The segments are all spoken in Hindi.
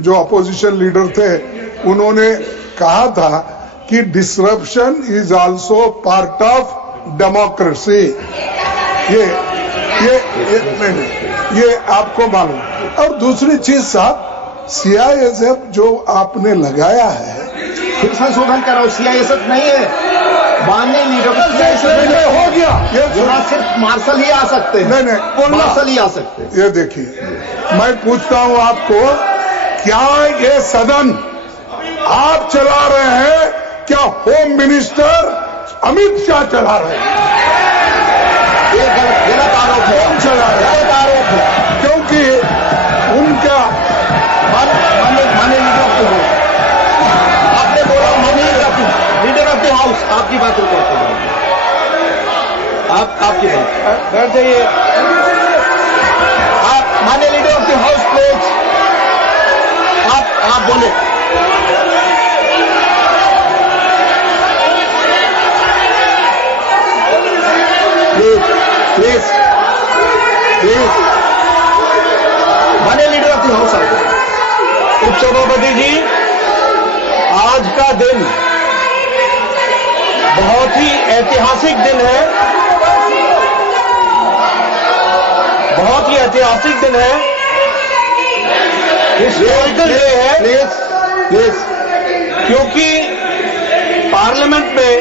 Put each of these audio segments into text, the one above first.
जो अपोजिशन लीडर थे उन्होंने कहा था कि disruption is also part of democracy. ये आपको मालूम। और दूसरी चीज साहब, CISF जो आपने लगाया है, फिर संशोधन कर रहा हूँ, CISF नहीं है, माननीय लीडर हो गया। यहाँ सिर्फ मार्शल ही आ सकते हैं। नहीं, मार्शल ही आ सकते हैं। ये देखिए, मैं पूछता हूं आपको, क्या ये सदन आप चला रहे हैं, क्या होम मिनिस्टर अमित शाह चला रहे हैं? ये गलत आरोप है। कौन चला रहे हैं? गलत आरोप है, क्योंकि उनका माननीय आपने बोला लीडर ऑफ द हाउस, आपकी बात को करते हैं, आपकी बात बैठ जाइए। आप माननीय leader of the house please, आप बोले। प्लीज माननीय लीडर ऑफ द हाउस आए। उपसभापति जी, आज का दिन बहुत ही ऐतिहासिक दिन है, बहुत ही ऐतिहासिक दिन है, हिस्टोरिकल डे है। प्लीज, क्योंकि पार्लियामेंट में,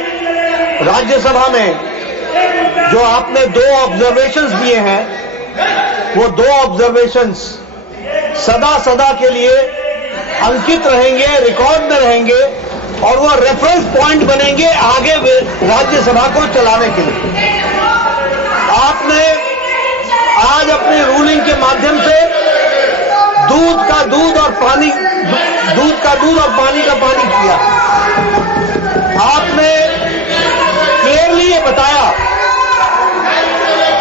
राज्यसभा में जो आपने 2 ऑब्जर्वेशंस दिए हैं, वो 2 ऑब्जर्वेशंस सदा सदा के लिए अंकित रहेंगे, रिकॉर्ड में रहेंगे और वो रेफरेंस पॉइंट बनेंगे आगे राज्यसभा को चलाने के लिए। आपने आज अपनी रूलिंग के माध्यम से दूध का दूध और पानी का पानी किया। आपने क्लियरली ये बताया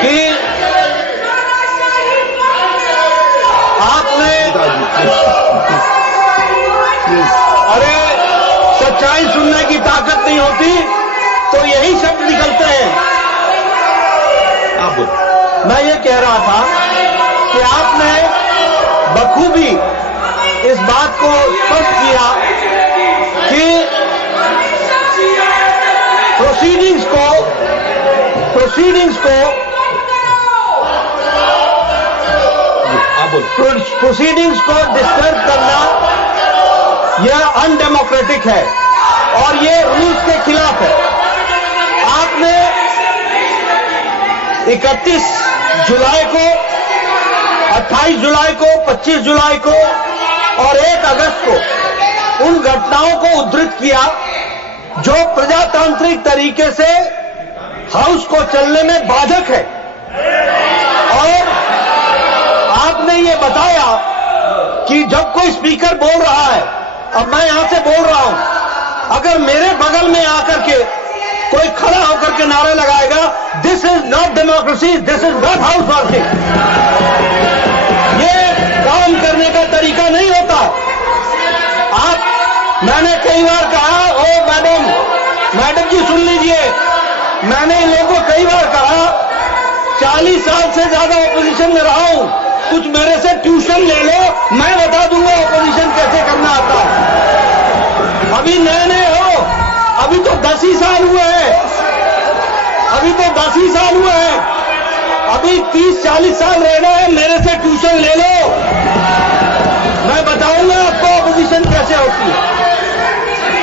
कि आपने अरे सच्चाई सुनने की ताकत नहीं होती तो यही शब्द निकलते हैं। मैं ये कह रहा था कि आपने बखूबी इस बात को स्पष्ट किया कि प्रोसीडिंग्स को डिस्टर्ब करना यह अनडेमोक्रेटिक है और यह रूल्स के खिलाफ है। आपने 31 जुलाई को, 28 जुलाई को, 25 जुलाई को और 1 अगस्त को उन घटनाओं को उद्धृत किया जो प्रजातांत्रिक तरीके से हाउस को चलने में बाधक है। और आपने ये बताया कि जब कोई स्पीकर बोल रहा है, अब मैं यहां से बोल रहा हूं, अगर मेरे बगल में आकर के कोई खड़ा होकर के नारे लगाएगा, this is not democracy, this is not house working, ये काम करने का तरीका नहीं होता। मैंने कई बार कहा, ओ मैडम जी सुन लीजिए, मैंने इन लोगों को कई बार कहा, 40 साल से ज्यादा ऑपोजिशन में रहा हूं, कुछ मेरे से ट्यूशन ले लो, मैं बता दूंगा ऑपोजिशन कैसे करना आता है। अभी नए हो, अभी तो 10 ही साल हुए हैं, अभी 30-40 साल रहना है, मेरे से ट्यूशन ले लो, मैं बताऊंगा आपको ऑपोजिशन कैसे होती है।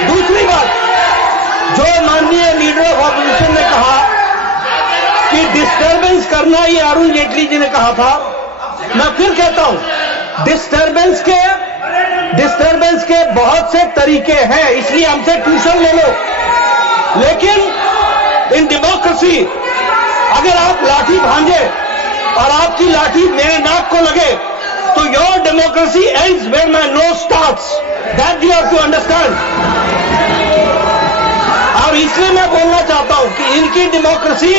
दूसरी बात, जो माननीय लीडर ऑफ ऑपोजिशन ने कहा कि डिस्टर्बेंस करना, ये अरुण जेटली जी ने कहा था, मैं फिर कहता हूं, डिस्टर्बेंस के बहुत से तरीके हैं, इसलिए हमसे ट्यूशन ले लो। लेकिन इन डेमोक्रेसी अगर आप लाठी भांजे और आपकी लाठी मेरे नाक को लगे तो your democracy ends where my nose starts, that you have to understand. और इसलिए मैं बोलना चाहता हूं कि इनकी डेमोक्रेसी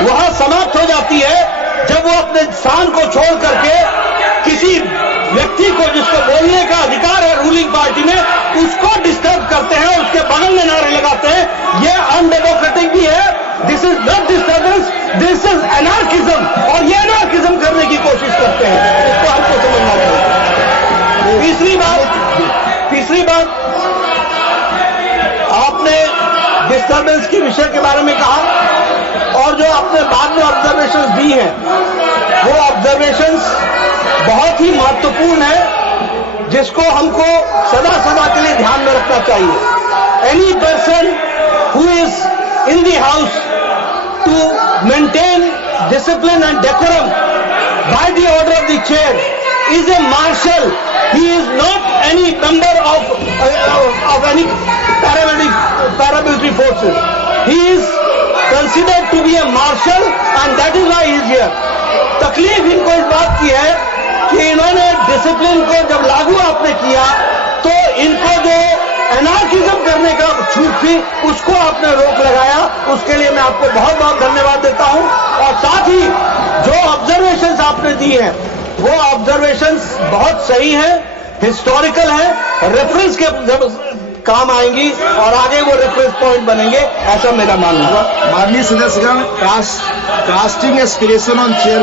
वहां समाप्त हो जाती है जब वो अपने स्थान को छोड़ करके किसी व्यक्ति को, जिसको बोलने का अधिकार है रूलिंग पार्टी में, उसको डिस्टर्ब करते हैं, उसके बगल में नारे लगाते हैं। ये अनडेमोक्रेटिक भी है, this is not disturbance, this is anarchism, और ये एनार्किज्म करने की कोशिश करते हैं, इसको हमको समझना चाहिए। तीसरी बात आपने डिस्टर्बेंस के विषय के बारे में कहा और जो आपने बाद में ऑब्जर्वेशंस दी हैं वो ऑब्जर्वेशंस बहुत ही महत्वपूर्ण है जिसको हमको सदा सदा के लिए ध्यान में रखना चाहिए। Any person who is in the house to maintain discipline and decorum by the order of the chair is a marshal. He is not any member of any paramilitary forces. He is considered to be a marshal and that is why he is here. तकलीफ इनको इस बात की है कि इन्होंने डिसिप्लिन को जब लागू आपने किया तो इनको जो एनार्किज्म करने का छूट थी उसको आपने रोक लगाया। उसके लिए मैं आपको बहुत बहुत धन्यवाद देता हूं और साथ ही जो ऑब्जर्वेशंस आपने दी हैं वो ऑब्जर्वेशंस बहुत सही हैं, हिस्टोरिकल हैं, रेफरेंस के जब काम आएंगी और आगे वो रेफरेंस पॉइंट बनेंगे, ऐसा मेरा मानना है। माननीय सदस्यगण, कास्टिंग एस्पिरेशन ऑन चेयर